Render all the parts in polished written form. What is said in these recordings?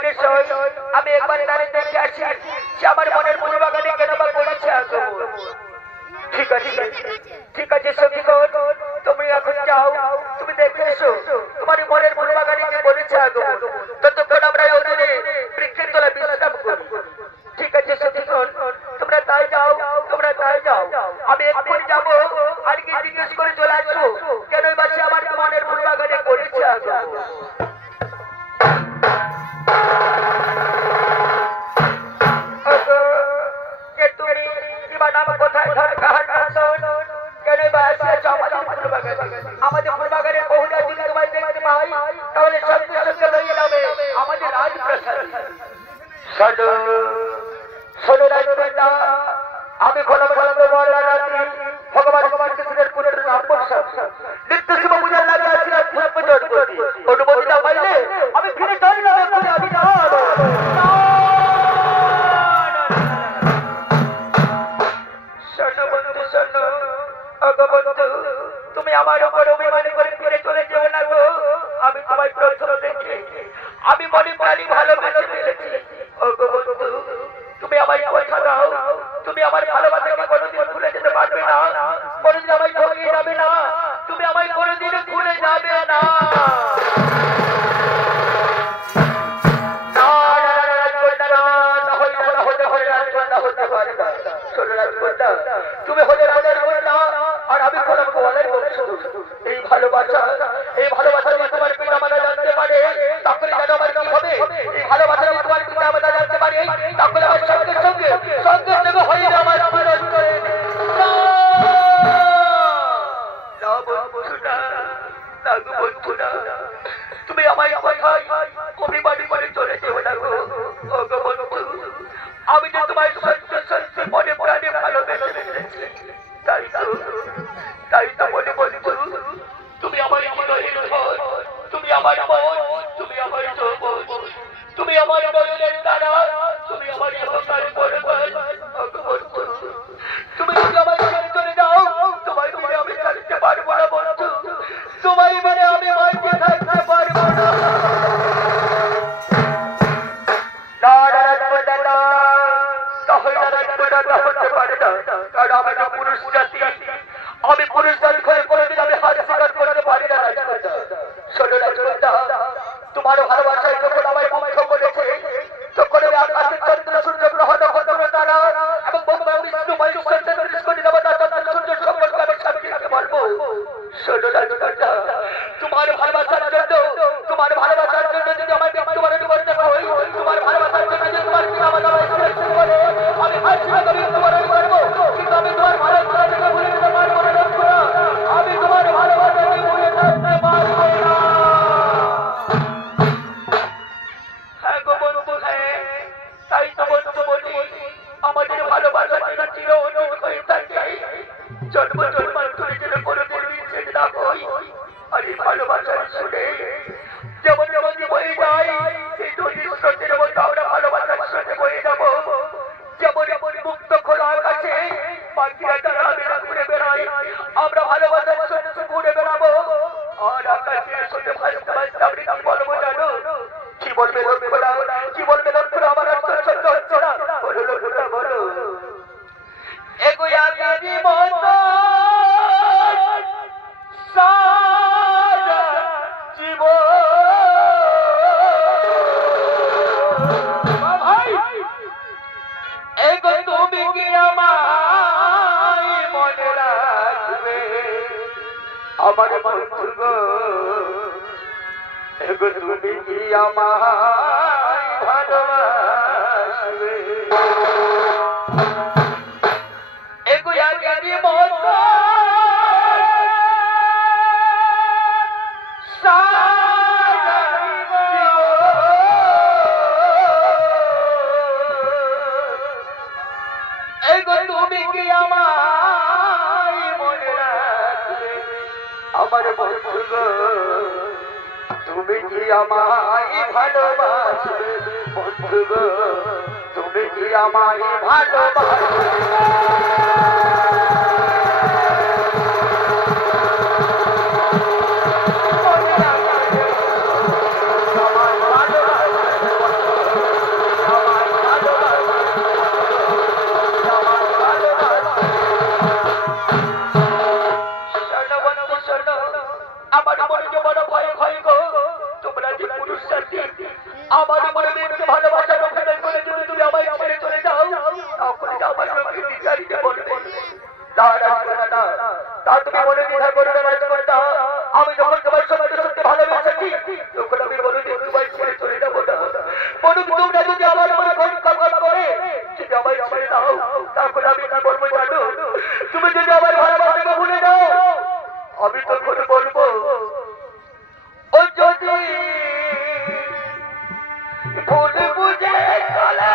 মনে সই আমি একবার তারে দেখে আসি সে আমার মনের ফুল বাগানে কেন বা করেছে আগমন। ঠিক আছে ঠিক আছে সখীগণ, তুমি এখন যাও, তুমি দেখে এসো তোমার মনের ফুল বাগানে কে করেছে আগমন। ততক্ষণ আমরা ওখানে বৃক্ষের তলায় বিশ্রাম করি। ঠিক আছে সখীগণ, তোমরা তাই যাও, তোমরা তাই যাও। আমি এক্ষুনি যাবো আর কি জিজ্ঞেস করে চলে আসবো কেন বা সে আমার মনের ফুল বাগানে করেছে আগমন। আমাদের ফুল বাগানে বহুটা যদি তোমায় দেখতে পাই তাহলে সঙ্গে সঙ্গে লইয়ে যাবে আমাদের রাজপ্রাসাদ। শোনো রাজকন্যা, আমি ভগবান কৃষ্ণের পুরের নাম নিত্য শিব পূজার লাগে আছি অনুমতিটা পাইলে আমি ফিরে চলে যাবে। আমি তুমি আমার উপর অভিমানী করে ফিরে চলে যাবে না গো। আমি তোমায় প্রথম দেখে আমি মনে প্রাণী ভালোবেসে ফেলেছি। তুমি আমায় কথা দাও, তুমি আমার ভালোবাসাকে কোনোদিন ভুলে যেতে পারবে না, কোনোদিন আমায় ঠকিয়ে যাবে না, তুমি আমায় কোনোদিন ভুলে যাবে না। তুমি হলে রাজার কন্যা আর আমি কোনো গোয়ালের বংশ। এই ভালোবাসা যদি তোমার পিতা মাতা জানতে পারে তাহলে যেন আমার কি হবে? এই ভালোবাসা যদি তোমার পিতা মাতা জানতে পারে তাহলে আমার সঙ্গে সঙ্গে সঙ্গে সঙ্গে হয়ে যাবে আমার অন্তরে। তুমি আমায় কথায় অভিমানী করে চলে যেও না গো। আমি যে তোমার সত্য সত্য মনে প্রাণে ভালোবেসে ফেলেছি, তাই তো মনে বলছো তুমি আমার হৃদয়ের ঘর, তুমি আমার মন, তুমি আমার যৌবন, তুমি আমার বয়নের তারা, তুমি আমার অহংকার পর্বত। তুমি যদি আমার ছেড়ে চলে যাও তোমায় মেনে আমি থাকতে পারবো না বন্ধু, তোমায় মেনে আমি বাঁচে থাকতে পারবো না। আমি পুরুষ জাতি করে কোনোদিন আমি হার স্বীকার করতে পারি না। তোমার ভালোবাসায় যখন আমায় মুগ্ধ করেছে তখন আমি আকাশের চন্দ্র সূর্য গ্রহ নক্ষত্র তারা এবং বিষ্ণু মহেশ্বর তেত্রিশ দেবতা চন্দ্র সূর্য সম্পর্কে আমি সাক্ষী দিতে পারবো। তোমার ভালোবাসার জন্য যদি আমার মৃত্যুবরণ করতে হয়, তোমার ভালোবাসার জন্য যদি তোমার পিতা মাতা আমায় সৃষ্টি করে আমি হার স্বীকার মৃত্যুবরণ করবো, কিন্তু আমি তোমার ভালোবাসাকে ভুলে যেতে পারবো না। আমি তোমার ভালোবাসাকে ভুলে থাকতে পারবো না। হ্যাঁ গো বন্ধু, হ্যাঁ, তাই তো বন্ধু বলি আমাদের ভালোবাসা যেন চির অটুট হয়ে থাকে, জন্ম জন্মান্তরে যেন কোনোদিন বিচ্ছেদ না হয়। আর এই ভালোবাসার শুনে যেমন যেমন বয়ে যায় সেই নদীর স্রোতের মতো আমরা ভালোবাসার স্রোতে বয়ে যাবো। যেমন যেমন মুক্ত খোলা আকাশে পাখিরা তারা বেড়া ঘুরে বেড়ায়, আমরা ভালোবাসার স্রোতে ঘুরে বেড়াবো। আর আকাশের স্রোতে ভাসতে ভাসতে আপনি কি বলবো জানো? কি বলবে লক্ষ্যরা, কি বলবে লক্ষ্যরা? আমার সহ্য হচ্ছে না। বলো লক্ষ্যরা, বলো। এগোয়া গাড়ি মতো সারা জীবন এগো তুমি কি আমায় মনে রাখবে আমার বন্ধু গো? এগো তুমি কি আমায় ভালোবাসবে? এগো গাড়ি মতো তুমি কি আমায় মনে রাখবে আমার বন্ধু গো? তুমি কি আমায় ভালোবাসবে বন্ধু গো? তুমি কি আমায় ভালোবাসবে? আমার ভালোবাসবে আমার মনে মেয়েকে ভালোবাসার অভিনয় করে যদি তুমি আমায় ছেড়ে চলে যাও তখন আমার সঙ্গে বিচারিতে বলবে না তা তুমি মনে দ্বিধা করে না রাজকন্যা আমি যখন তোমার সত্যি সত্যি ভালোবাসি তখন আমি বলি তোমায় ছেড়ে চলে যাবো না বলুক তোমরা যদি আমার মনে খোঁজ করে যদি আমায় ছেড়ে দাও তখন আমি কি বলবো জানো তুমি যদি আমার ভালোবাসাকে ভুলে যাও আমি তখন বলবো ও যদি ভুল বুঝে চলে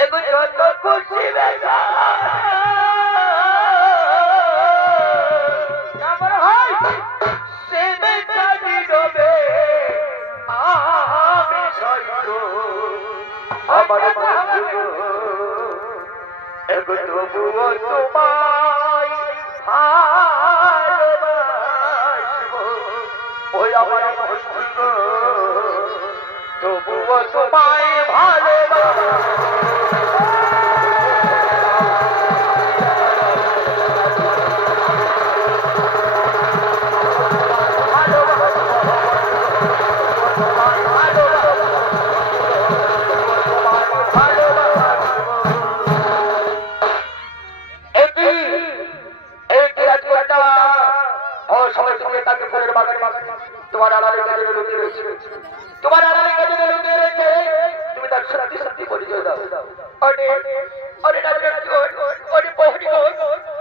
এগো যত খুশি বেলা আমার ভাই সে বেচারি রবে আমি সৈন্য আমার বন্ধু এগো তবুও তোমায় ভালোবাসবো ওই আমার বন্ধু তবুও তোমায় ভালোবাসবো তোমার আড়ালে কাজে লুকিয়ে রয়েছে তোমার আড়ালে কাজে লুকিয়ে রয়েছে তুমি তার সত্যি সত্যি পরিচয় দাও অরে অরে অরে প্রহরী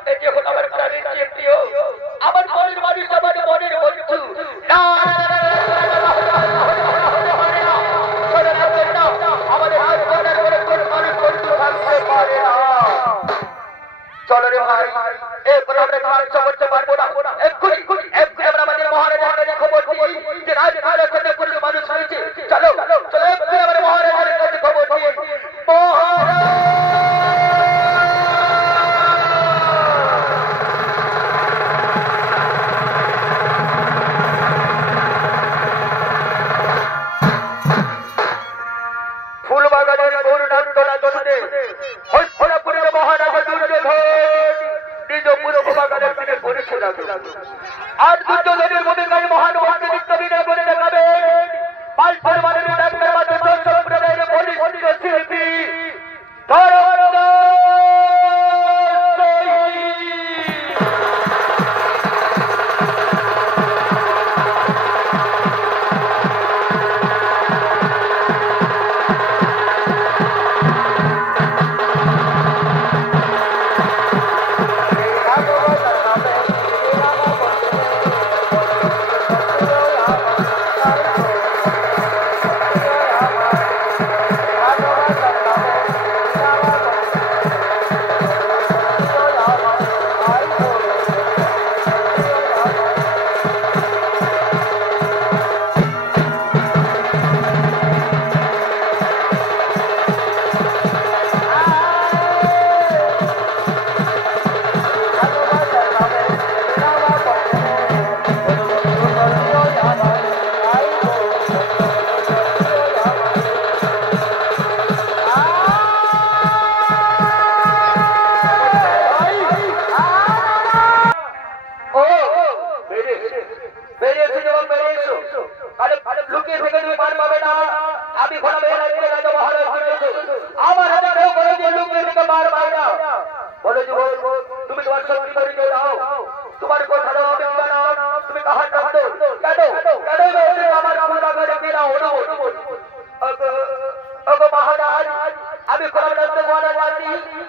এই যে হল আমার প্রাণের যে প্রিয় আমার মনের মানুষ আমার মনের বন্ধু না আমাদের মানুষ বন্ধু থাকতে পারে না চলো রে ভাই এরপরে আমরা ধ্বংস করতে পারবো না এক্ষুনি আমরা আমাদের মহারাজার কাছে খবর দিই যে রাজধানীর সাথে কোনো মানুষ হয়েছে চলো চলো এক্ষুনি আমরা মহারাজার কাছে খবর দিই ফুলবাগানের গৌরনান্দনা দোষে হরিপুরের মহারাজা দুর্যোধন নিজ পুরবাগানের দিকে পড়েছে আর দুর্যোধনের ভূমিকায় মহান মহানিত্য বিনয় করে দেখাবে পাঁচ পরিবারের ডাক্তার মাঝে সম্প্রদায়ের বলিষ্ঠ শিল্পী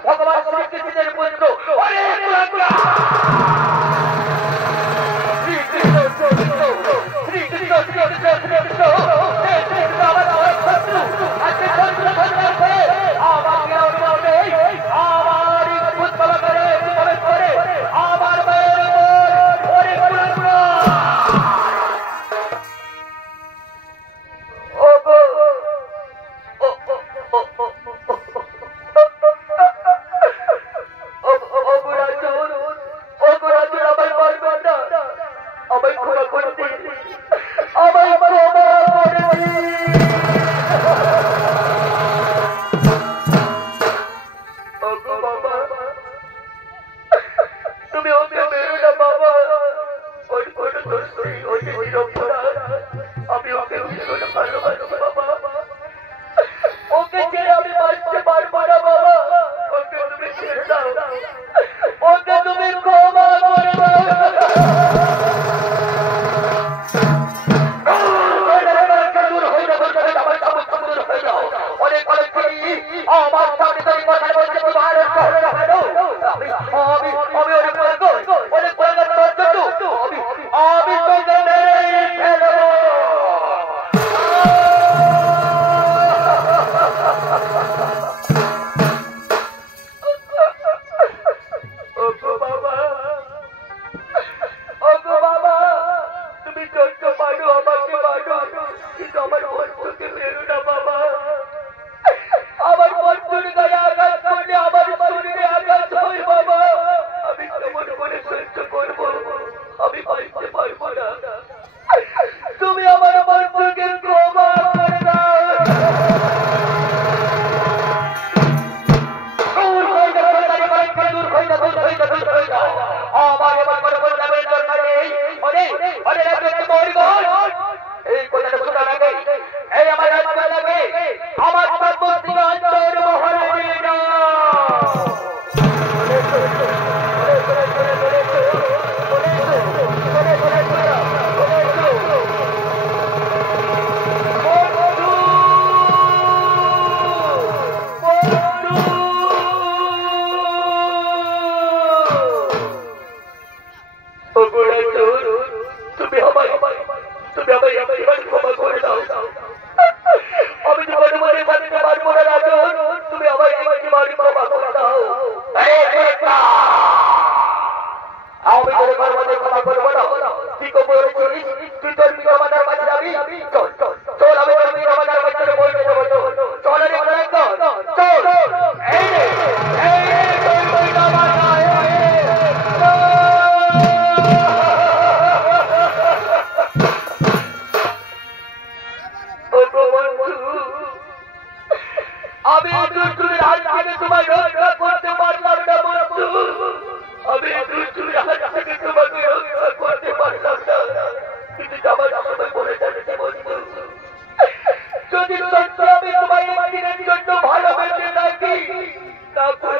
ভগবান শ্রীকৃষ্ণের পুত্র তুমি ওকে মেরো না বাবা, ওই তোর স্ত্রী ওই যে নিরপরাধ, আমি ওকে ভীষণ ভালোবাসি বাবা। ওকে ছেড়ে আমি বাঁচতে পারবো না বাবা। ওকে তুমি ছেড়ে দাও, ওকে তুমি ক্ষমা করে দাও। তুমি আমার বন্ধুকে ক্ষমা করে দাও। এই কথাটা শোনা লাগে, এই আমার রাজ্য লাগে, আমার সর্বস্ব অন্তর মহলে নিয়ে যাও। আমি দুষ্টুর হাত থেকে তোমায় রক্ষা করতে পারলাম না বন্ধু, আমি দুষ্টুর হাত থেকে তোমাকে রক্ষা করতে পারলাম না। কিন্তু আমার সময় বলে যাচ্ছে বন্ধু, যদি সত্য আমি তোমায় একদিনের জন্য ভালোবেসে থাকি, তারপরে